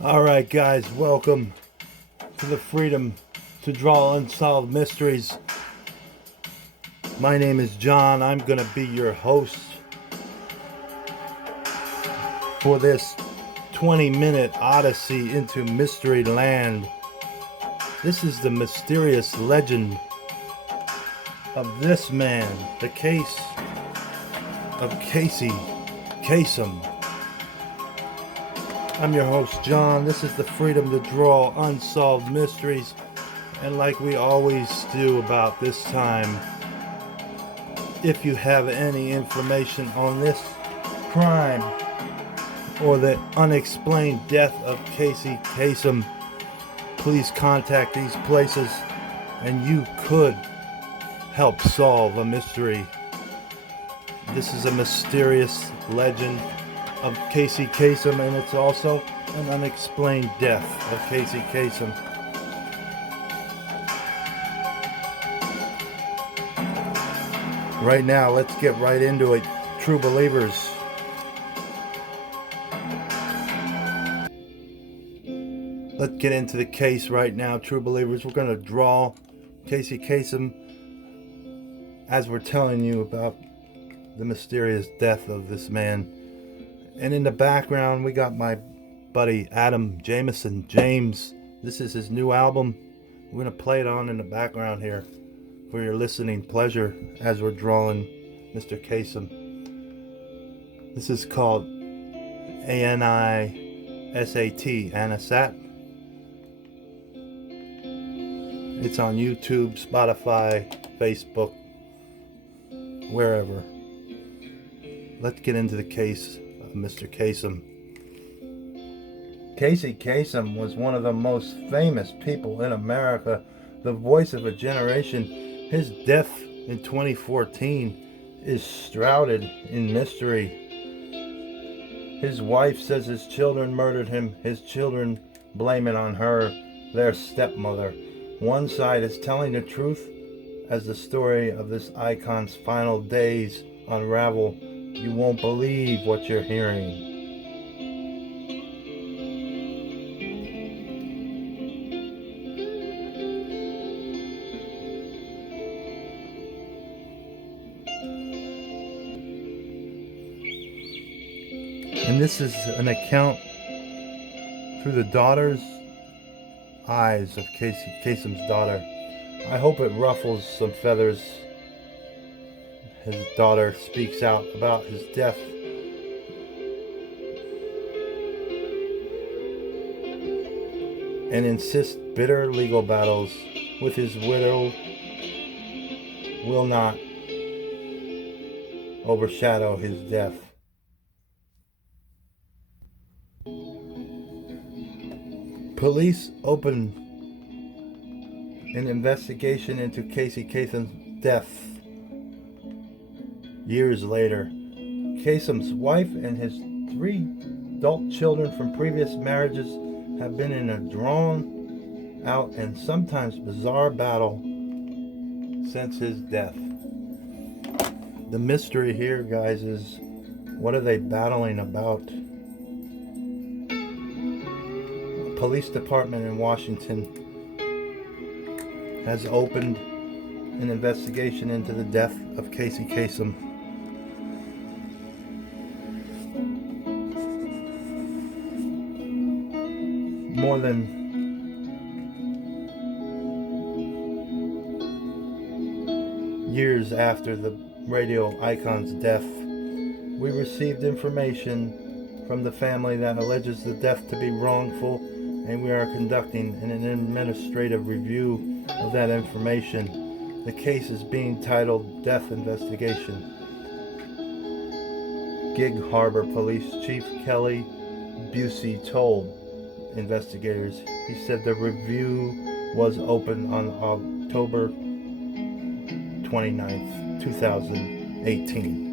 All right, guys, welcome to the Freedom to Draw Unsolved Mysteries. My name is John. I'm going to be your host for this 20-minute odyssey into Mystery Land. This is the mysterious legend of this man, the case of Kasem. I'm your host, John. This is the Freedom to Draw Unsolved Mysteries. And like we always do about this time, if you have any information on this crime or the unexplained death of Kasem, please contact these places and you could help solve a mystery. This is a mysterious legend of Kasem, and it's also an unexplained death of Kasem. Right now, let's get right into it, true believers. Let's get into the case right now, true believers. We're going to draw Kasem as we're telling you about the mysterious death of this man. And in the background, we got my buddy Adam James. This is his new album. We're going to play it on in the background here for your listening pleasure as we're drawing Mr. Kasem. This is called ANISAT, Anisat. It's on YouTube, Spotify, Facebook, wherever. Let's get into the case of Mr. Kasem. Kasem was one of the most famous people in America, the voice of a generation. His death in 2014 is shrouded in mystery. His wife says his children murdered him, his children blame it on her, their stepmother. One side is telling the truth as the story of this icon's final days unravel. You won't believe what you're hearing. And this is an account through the daughter's eyes of Kasem's daughter. I hope it ruffles some feathers. His daughter speaks out about his death. And insists bitter legal battles with his widow will not overshadow his death. Police opened an investigation into Kasem's death. Years later, Kasem's wife and his 3 adult children from previous marriages have been in a drawn out and sometimes bizarre battle since his death. The mystery here, guys, is what are they battling about? A police department in Washington has opened an investigation into the death of Kasem. More than years after the radio icon's death, we received information from the family that alleges the death to be wrongful, and we are conducting an administrative review of that information. The case is being titled Death Investigation. Gig Harbor Police Chief Kelly Busey told investigators. He said the review was open on October 29th, 2018.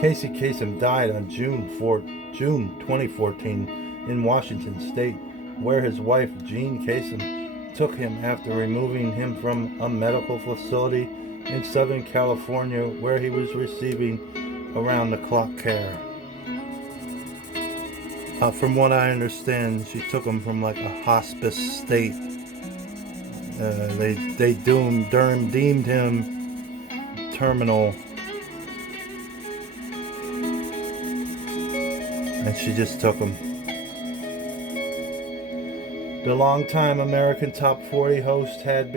Casey Kasem died on June 2014 in Washington State, where his wife, Jean Kasem, took him after removing him from a medical facility in Southern California where he was receiving around-the-clock care. From what I understand, she took him from like a hospice state. They deemed him terminal, and she just took him. The longtime American Top 40 host had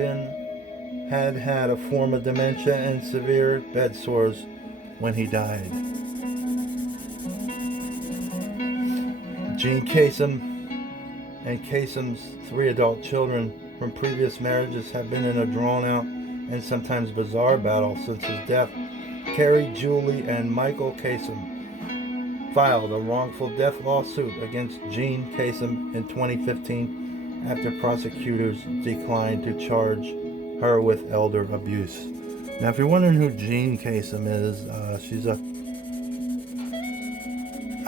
had a form of dementia and severe bed sores when he died. Jean Kasem and Kasem's 3 adult children from previous marriages have been in a drawn-out and sometimes bizarre battle since his death. Carrie, Julie, and Michael Kasem filed a wrongful death lawsuit against Jean Kasem in 2015 after prosecutors declined to charge her with elder abuse. Now, if you're wondering who Jean Kasem is, she's a,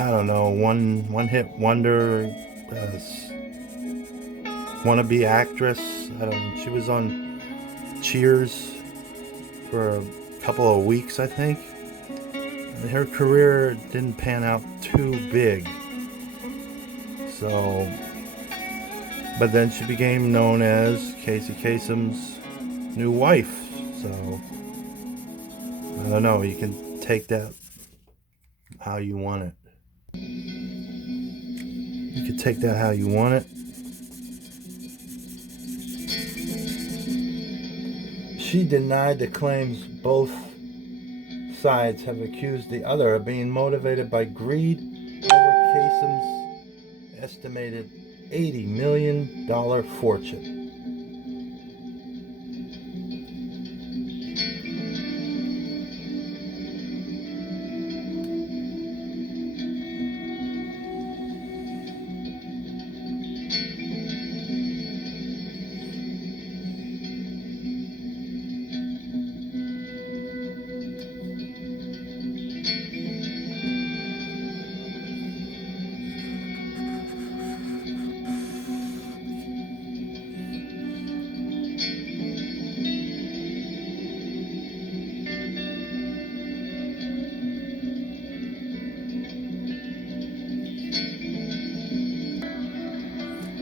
I don't know, one-hit wonder, wannabe actress. I don't know. She was on Cheers for a couple of weeks, I think. Her career didn't pan out too big. So, but then she became known as Casey Kasem's new wife. So, I don't know. You can take that how you want it. You can take that how you want it. She denied the claims. Both sides have accused the other of being motivated by greed over Kasem's estimated $80 million fortune.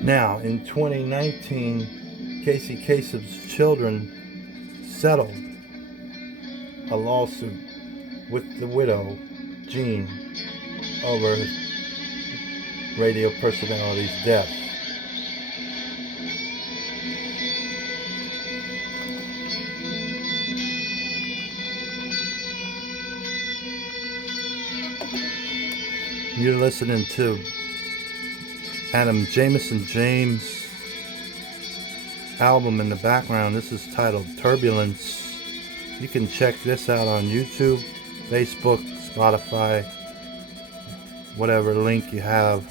Now, in 2019, Casey Kasem's children settled a lawsuit with the widow, Jean, over his radio personality's death. You're listening to Adam Jameson James' album in the background. This is titled Turbulence. You can check this out on YouTube, Facebook, Spotify, whatever link you have.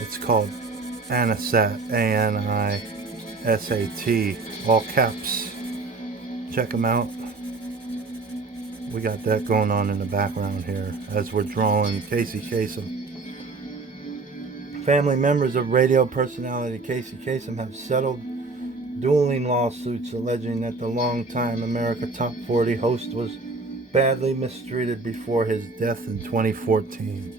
It's called Anisat, A-N-I-S-A-T, all caps. Check them out. We got that going on in the background here as we're drawing Casey Kasem. Family members of radio personality Casey Kasem have settled dueling lawsuits alleging that the longtime America Top 40 host was badly mistreated before his death in 2014.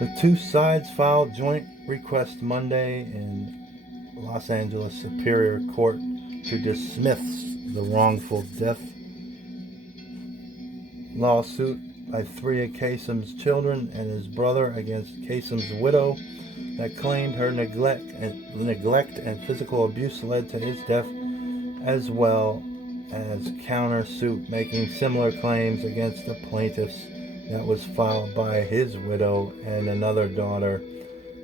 The two sides filed joint request Monday in Los Angeles Superior Court to dismiss the wrongful death lawsuit by 3 of Kasem's children and his brother against Kasem's widow that claimed her neglect and physical abuse led to his death, as well as countersuit making similar claims against the plaintiffs that was filed by his widow and another daughter.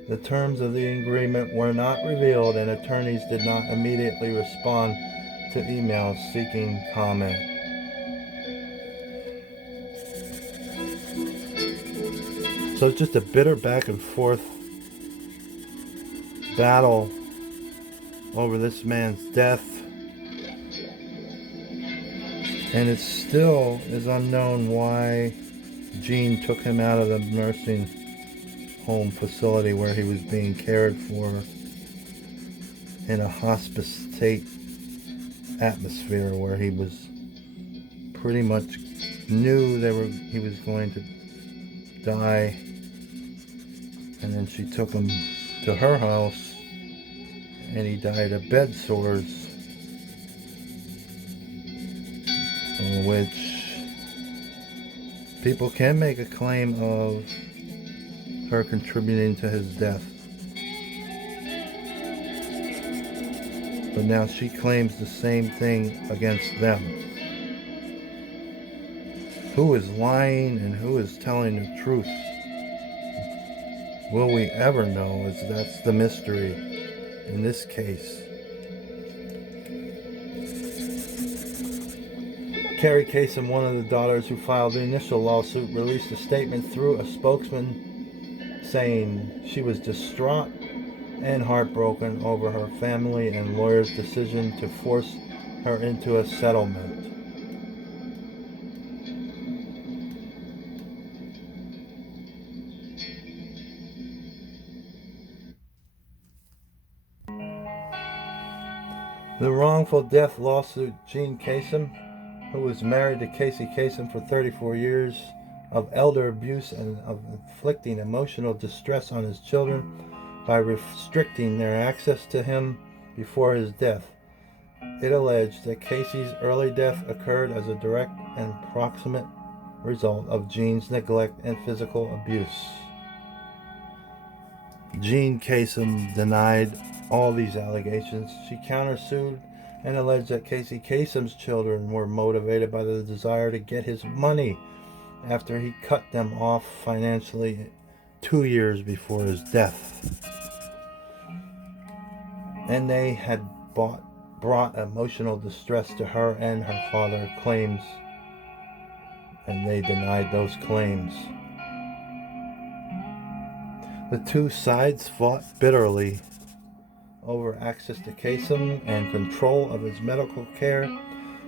The terms of the agreement were not revealed, and attorneys did not immediately respond to emails seeking comment. So it's just a bitter back and forth battle over this man's death. And it still is unknown why Gene took him out of the nursing home facility where he was being cared for in a hospice state atmosphere, where he was pretty much knew he was going to die. And then she took him to her house and he died of bed sores, which people can make a claim of her contributing to his death. But now she claims the same thing against them. Who is lying and who is telling the truth? Will we ever know? That's the mystery in this case. Carrie Kasem, one of the daughters who filed the initial lawsuit, released a statement through a spokesman saying she was distraught and heartbroken over her family and lawyer's decision to force her into a settlement. The wrongful death lawsuit, Gene Kasem, who was married to Casey Kasem for 34 years, of elder abuse and of inflicting emotional distress on his children by restricting their access to him before his death. It alleged that Casey's early death occurred as a direct and proximate result of Gene's neglect and physical abuse. Gene Kasem denied all these allegations. She countersued and alleged that Casey Kasem's children were motivated by the desire to get his money after he cut them off financially 2 years before his death. And they had brought emotional distress to her and her father, claims, and they denied those claims. The two sides fought bitterly over access to Kasem and control of his medical care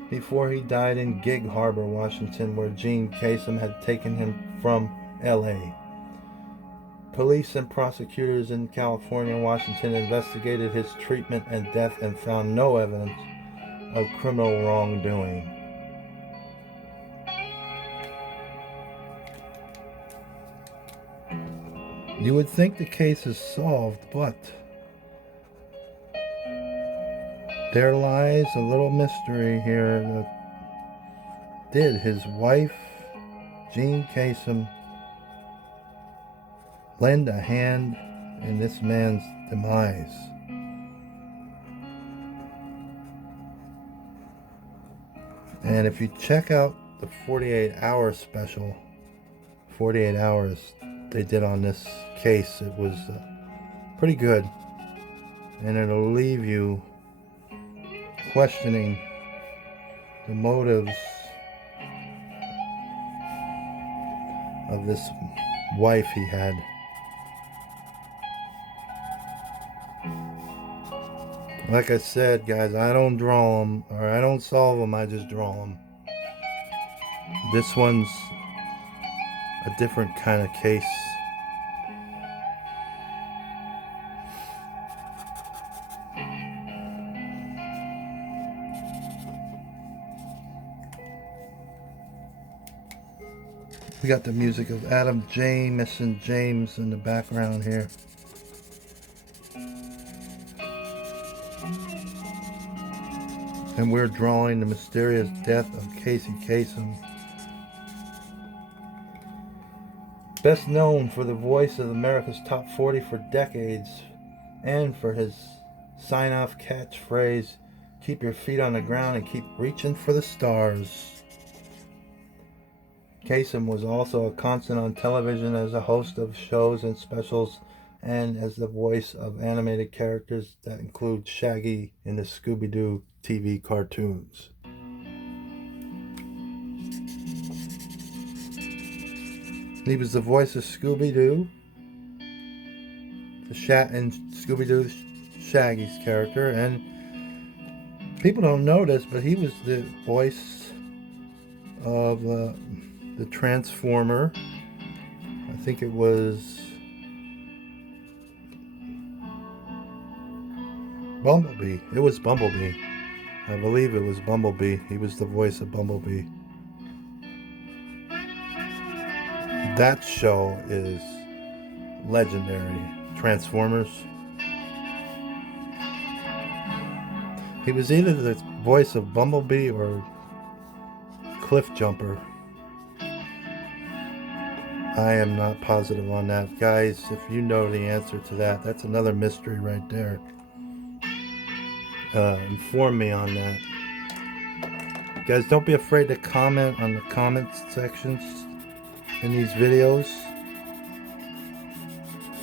before he died in Gig Harbor, Washington, where Gene Kasem had taken him from L.A. Police and prosecutors in California and Washington investigated his treatment and death and found no evidence of criminal wrongdoing. You would think the case is solved, but there lies a little mystery here. Did his wife, Gene Kasem, lend a hand in this man's demise? And if you check out the 48-hour special, 48 hours they did on this case, it was pretty good, and it'll leave you questioning the motives of this wife he had. Like I said, guys, I don't draw them, or I don't solve them, I just draw them. This one's a different kind of case. We got the music of Adam Jameson James in the background here. And we're drawing the mysterious death of Casey Kasem. Best known for the voice of America's Top 40 for decades, and for his sign-off catchphrase, "Keep your feet on the ground and keep reaching for the stars." Kasem was also a constant on television as a host of shows and specials, and as the voice of animated characters that include Shaggy in the Scooby-Doo TV cartoons. He was the voice of Scooby-Doo, and Scooby-Doo Shaggy's character, and people don't know this, but he was the voice of the Transformer. I think it was Bumblebee. It was Bumblebee. I believe it was Bumblebee. He was the voice of Bumblebee. That show is legendary. Transformers. He was either the voice of Bumblebee or Cliff Jumper. I am not positive on that. Guys, if you know the answer to that, that's another mystery right there. Inform me on that. Guys, don't be afraid to comment on the comments sections in these videos.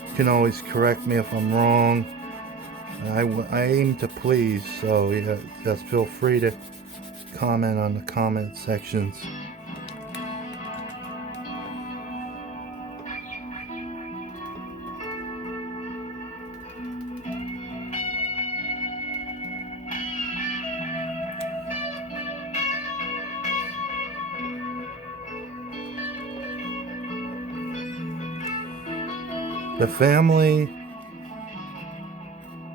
You can always correct me if I'm wrong. I aim to please, so yeah, just feel free to comment on the comment sections. The family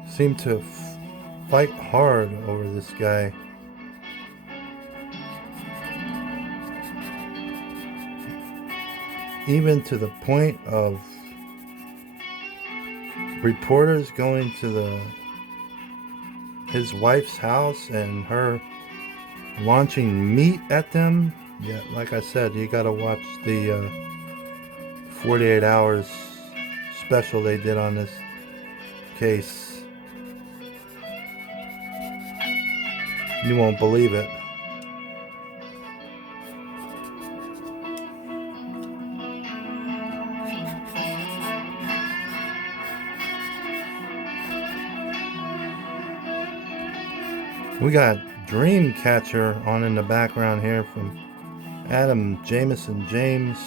seemed to fight hard over this guy. Even to the point of reporters going to his wife's house and her launching meat at them. Yeah, like I said, you gotta watch the 48 hours special they did on this case. You won't believe it. We got Dreamcatcher on in the background here from Adam Jameson James.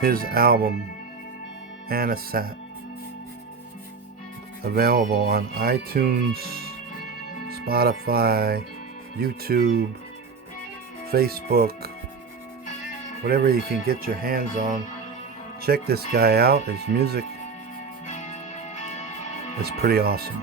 His album Anasat, available on iTunes, Spotify, YouTube, Facebook, whatever you can get your hands on. Check this guy out. His music is pretty awesome.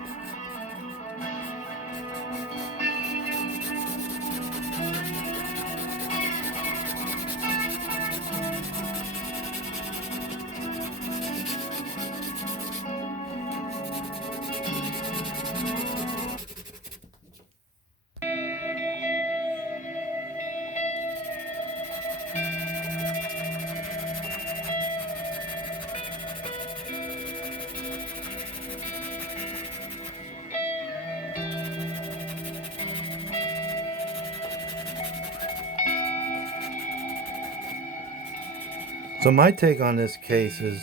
So my take on this case is,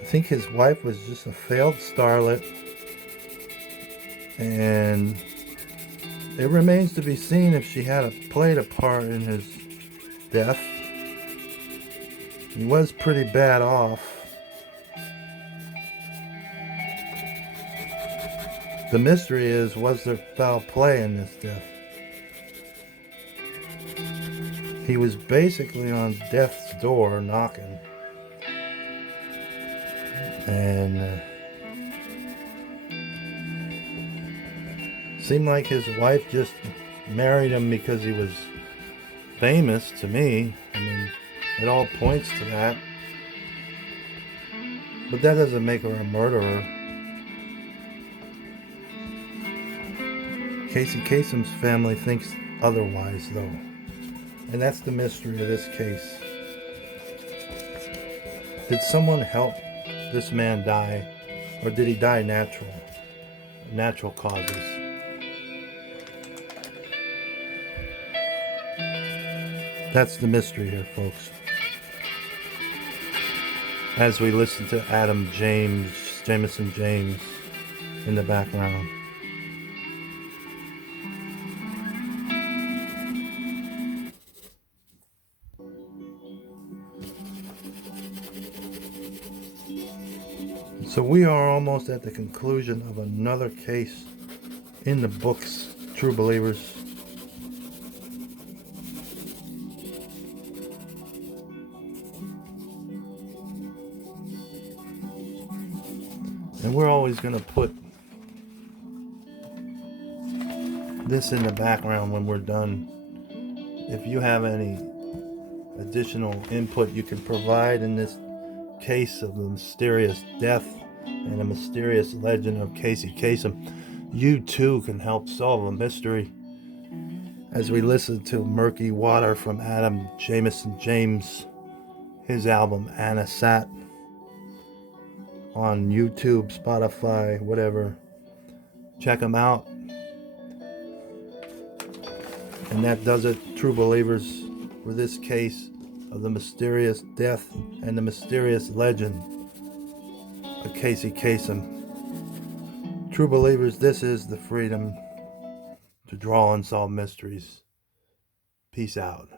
I think his wife was just a failed starlet, and it remains to be seen if she had played a part in his death. He was pretty bad off. The mystery is, was there foul play in this death? He was basically on death's door knocking. And seemed like his wife just married him because he was famous, to me. I mean, it all points to that. But that doesn't make her a murderer. Casey Kasem's family thinks otherwise, though. And that's the mystery of this case. Did someone help this man die? Or did he die natural causes? That's the mystery here, folks. As we listen to Adam Jameson James in the background. So we are almost at the conclusion of another case in the books, true believers. And we're always going to put this in the background when we're done. If you have any additional input you can provide in this case of the mysterious death and the mysterious legend of Casey Kasem, you too can help solve a mystery. As we listen to Murky Water from Adam Jamison James, his album Anasat, on YouTube, Spotify, whatever. Check him out. And that does it, true believers, for this case of the mysterious death and the mysterious legend of Casey Kasem. True believers, this is the freedom to draw unsolved mysteries. Peace out.